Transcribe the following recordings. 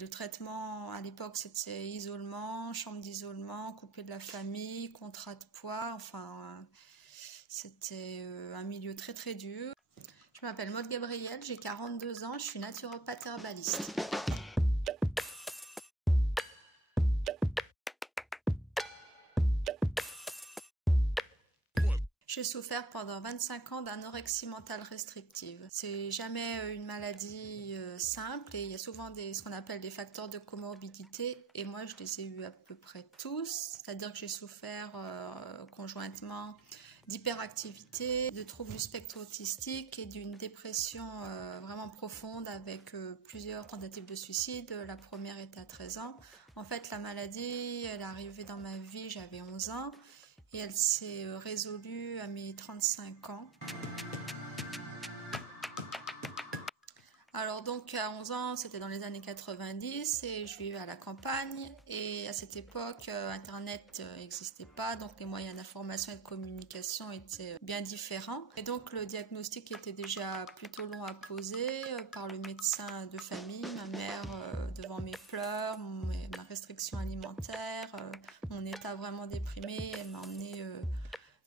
le traitement à l'époque, c'était isolement, chambre d'isolement, coupé de la famille, contrat de poids, enfin, c'était un milieu très très dur. Je m'appelle Maude Gabriel, j'ai 42 ans, je suis naturopathe herbaliste. J'ai souffert pendant 25 ans d'anorexie mentale restrictive. C'est jamais une maladie simple et il y a souvent ce qu'on appelle des facteurs de comorbidité et moi je les ai eu à peu près tous, c'est-à-dire que j'ai souffert conjointement d'hyperactivité, de troubles du spectre autistique et d'une dépression vraiment profonde avec plusieurs tentatives de suicide. La première était à 13 ans. En fait, la maladie, elle est arrivée dans ma vie, j'avais 11 ans. Et elle s'est résolue à mes 35 ans. Alors donc à 11 ans, c'était dans les années 90 et je vivais à la campagne et à cette époque, Internet n'existait pas, donc les moyens d'information et de communication étaient bien différents. Et donc le diagnostic était déjà plutôt long à poser par le médecin de famille, ma mère devant mes pleurs, ma restriction alimentaire, mon état vraiment déprimé, elle m'a emmenée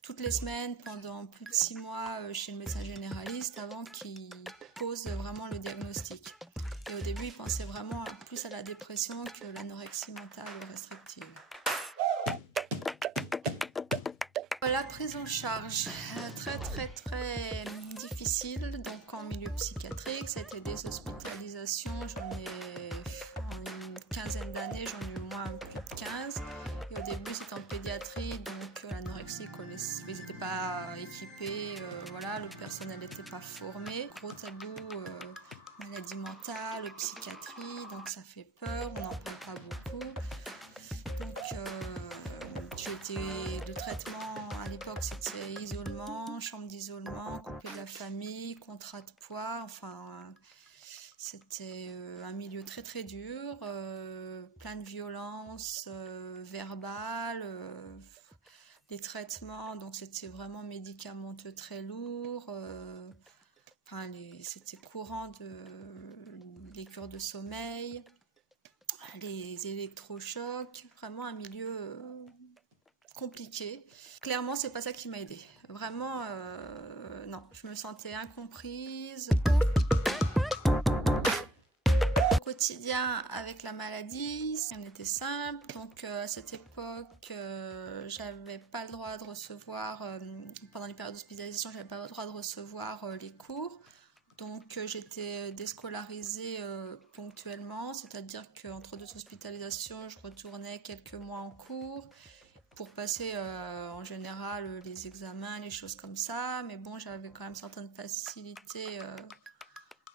toutes les semaines pendant plus de 6 mois chez le médecin généraliste avant qu'il pose vraiment le diagnostic. Et au début, il pensait vraiment plus à la dépression que l'anorexie mentale restrictive. La prise en charge, très difficile, donc en milieu psychiatrique, c'était des hospitalisations, en une quinzaine d'années, j'en ai eu au moins plus de 15. Et au début, c'était en pédiatrie, donc l'anorexie, ils n'étaient pas équipés, voilà, le personnel n'était pas formé. Gros tabou, maladie mentale, psychiatrie, donc ça fait peur, on n'en parle pas beaucoup. Donc le traitement à l'époque, c'était isolement, chambre d'isolement, coupé de la famille, contrat de poids, enfin... C'était un milieu très très dur, plein de violence verbale, les traitements, donc c'était vraiment médicamenteux très lourd, c'était courant les cures de sommeil, les électrochocs, vraiment un milieu compliqué. Clairement, c'est pas ça qui m'a aidée. Vraiment, non, je me sentais incomprise. Quotidien avec la maladie, rien n'était simple. Donc à cette époque, j'avais pas le droit de recevoir, pendant les périodes d'hospitalisation, j'avais pas le droit de recevoir les cours. Donc j'étais déscolarisée ponctuellement, c'est-à-dire qu'entre deux hospitalisations, je retournais quelques mois en cours pour passer en général les examens, les choses comme ça. Mais bon, j'avais quand même certaines facilités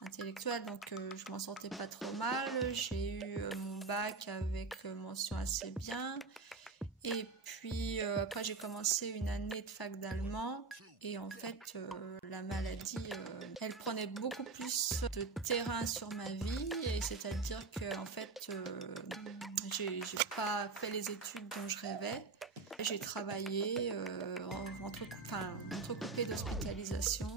intellectuelle, donc je m'en sortais pas trop mal. J'ai eu mon bac avec mention assez bien et puis après j'ai commencé une année de fac d'allemand et en fait la maladie elle prenait beaucoup plus de terrain sur ma vie et c'est-à-dire que en fait j'ai pas fait les études dont je rêvais. J'ai travaillé entrecoupé d'hospitalisation.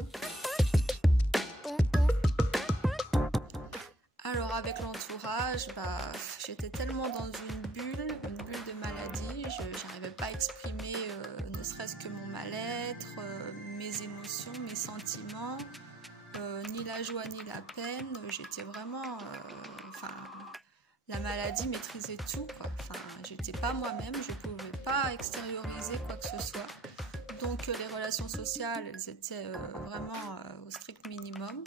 Alors avec l'entourage, j'étais tellement dans une bulle de maladie, je n'arrivais pas à exprimer ne serait-ce que mon mal-être, mes émotions, mes sentiments, ni la joie ni la peine. J'étais vraiment, la maladie maîtrisait tout, quoi. Enfin, j'étais pas moi-même, je pouvais pas extérioriser quoi que ce soit. Donc les relations sociales, elles étaient vraiment au strict minimum.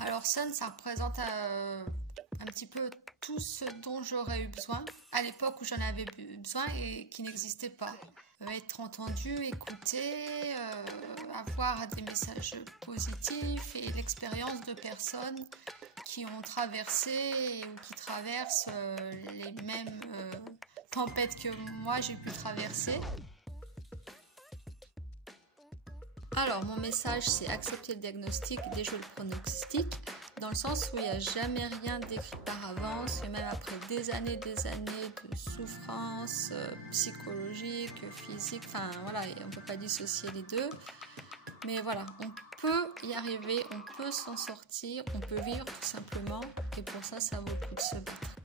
Alors Sun, ça représente un petit peu tout ce dont j'aurais eu besoin à l'époque où j'en avais besoin et qui n'existait pas. Être entendu, écouté, avoir des messages positifs et l'expérience de personnes qui ont traversé ou qui traversent les mêmes tempêtes que moi j'ai pu traverser. Alors, mon message, c'est accepter le diagnostic, déjouer le pronostic, dans le sens où il n'y a jamais rien d'écrit par avance, et même après des années de souffrance psychologique, physique, enfin voilà, on ne peut pas dissocier les deux. Mais voilà, on peut y arriver, on peut s'en sortir, on peut vivre tout simplement. Et pour ça, ça vaut le coup de se battre.